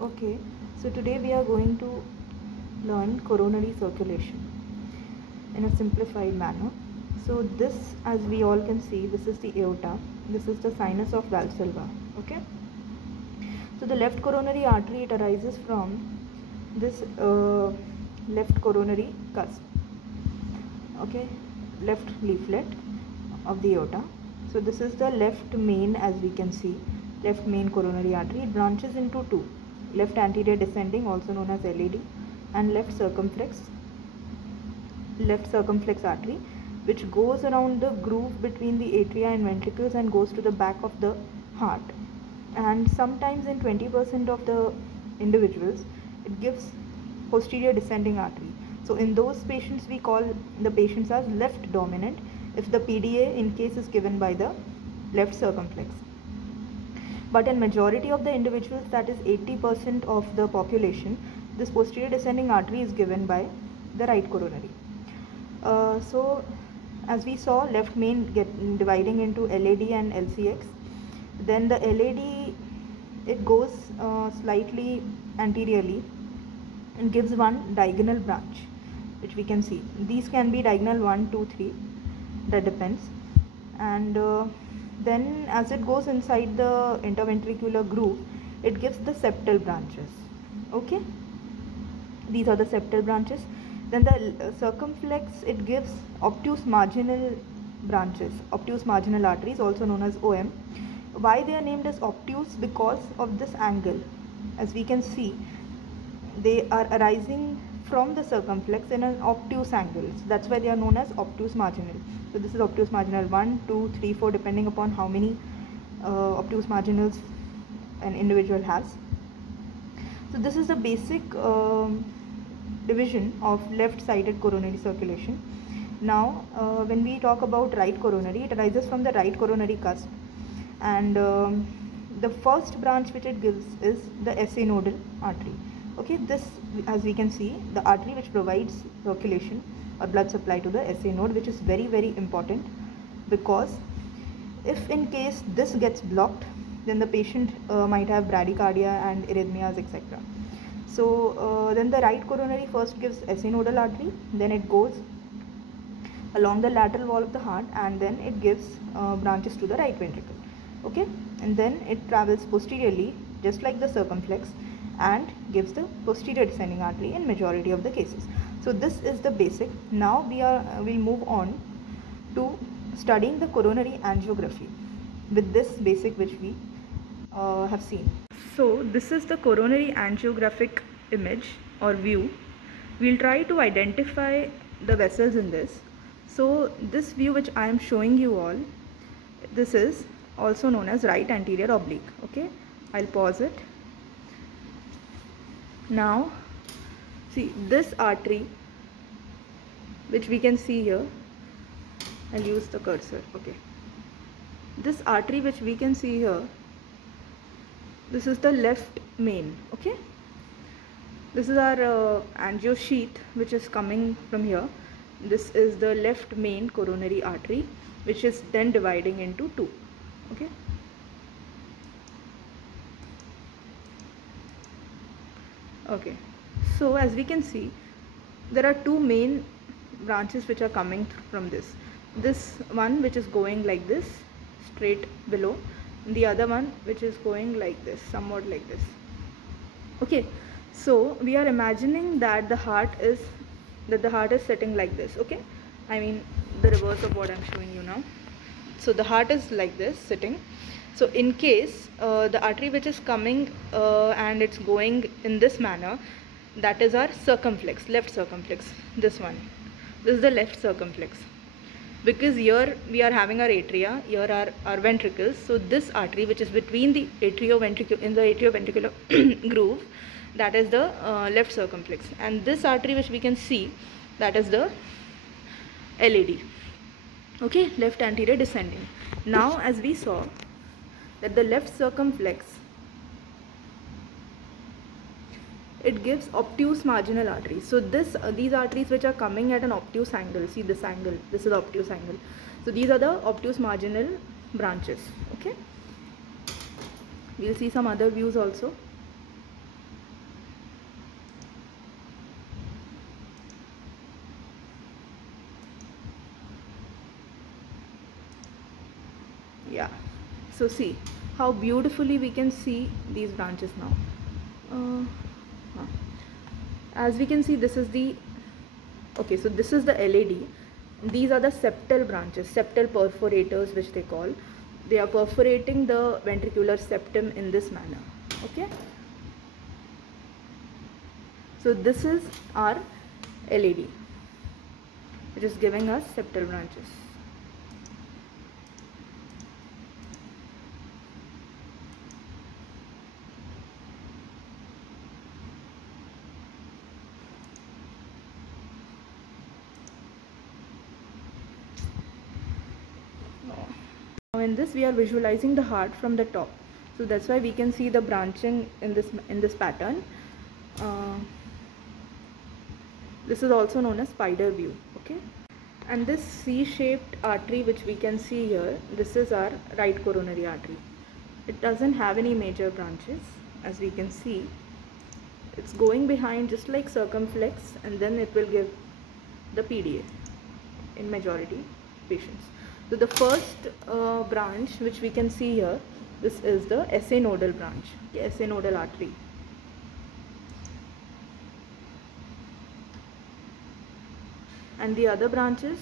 Okay, so today we are going to learn coronary circulation in a simplified manner. So this, as we all can see, this is the aorta, this is the sinus of Valsalva. Okay, so the left coronary artery, it arises from this left coronary cusp. Okay, left leaflet of the aorta. So this is the left main, as we can see, left main coronary artery. It branches into two: left anterior descending, also known as LAD, and left circumflex artery, which goes around the groove between the atria and ventricles and goes to the back of the heart. And sometimes in 20% of the individuals, it gives posterior descending artery. So in those patients, we call the patients as left dominant if the PDA in case is given by the left circumflex. But in majority of the individuals, that is 80% of the population, this posterior descending artery is given by the right coronary. So as we saw, left main dividing into LAD and LCX. Then the LAD, it goes slightly anteriorly and gives one diagonal branch, which we can see. These can be diagonal 1, 2, 3, that depends. And then as it goes inside the interventricular groove, it gives the septal branches. Okay, these are the septal branches. Then the circumflex, it gives obtuse marginal branches, obtuse marginal arteries, also known as OM. Why they are named as obtuse? Because of this angle. As we can see, they are arising from the circumflex in an obtuse angle. So that's why they are known as obtuse marginal. So this is obtuse marginal 1, 2, 3, 4, depending upon how many obtuse marginals an individual has. So this is the basic division of left-sided coronary circulation. Now when we talk about right coronary, it arises from the right coronary cusp, and the first branch which it gives is the SA nodal artery. Okay, this, as we can see, the artery which provides circulation or blood supply to the SA node, which is very, very important, because if in case this gets blocked, then the patient might have bradycardia and arrhythmias, etc. So then the right coronary first gives SA nodal artery, then it goes along the lateral wall of the heart, and then it gives branches to the right ventricle. Okay, and then it travels posteriorly, just like the circumflex, and gives the posterior descending artery in majority of the cases. So this is the basic. Now we'll move on to studying the coronary angiography with this basic which we have seen. So this is the coronary angiographic image or view. We'll try to identify the vessels in this. So this view which I am showing you all, this is also known as right anterior oblique. Okay, I'll pause it. Now see this artery which we can see here, I'll use the cursor. Okay, this artery which we can see here, this is the left main. Okay, this is our angio sheath which is coming from here. This is the left main coronary artery, which is then dividing into two. Okay, okay, so as we can see, there are two main branches which are coming from this one which is going like this straight below, and the other one which is going like this, somewhat like this. Okay, so we are imagining that the heart is sitting like this. Okay, I mean the reverse of what I'm showing you now. So the heart is like this sitting. So in case the artery which is coming and it's going in this manner, that is our circumflex, left circumflex. This is the left circumflex, because here we are having our atria, here are our ventricles. So this artery which is between the atrioventricular groove, that is the left circumflex, and this artery which we can see, that is the LAD. Okay, left anterior descending. Now as we saw that the left circumflex, it gives obtuse marginal arteries. So these arteries which are coming at an obtuse angle, see this angle, this is the obtuse angle. So these are the obtuse marginal branches. Okay, we'll see some other views also. So see how beautifully we can see these branches now. As we can see, this is the so this is the LAD. These are the septal branches, septal perforators, which they call. They are perforating the ventricular septum in this manner. Okay. So this is our LAD, which is giving us septal branches. Now in this we are visualizing the heart from the top, so that's why we can see the branching in this pattern. This is also known as spider view. Okay, and this C-shaped artery which we can see here, this is our right coronary artery. It doesn't have any major branches, as we can see. It's going behind just like circumflex, and then it will give the PDA in majority patients. So the first branch which we can see here, this is the SA nodal branch, okay, SA nodal artery. And the other branches,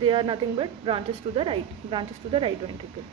they are nothing but branches to the right ventricle.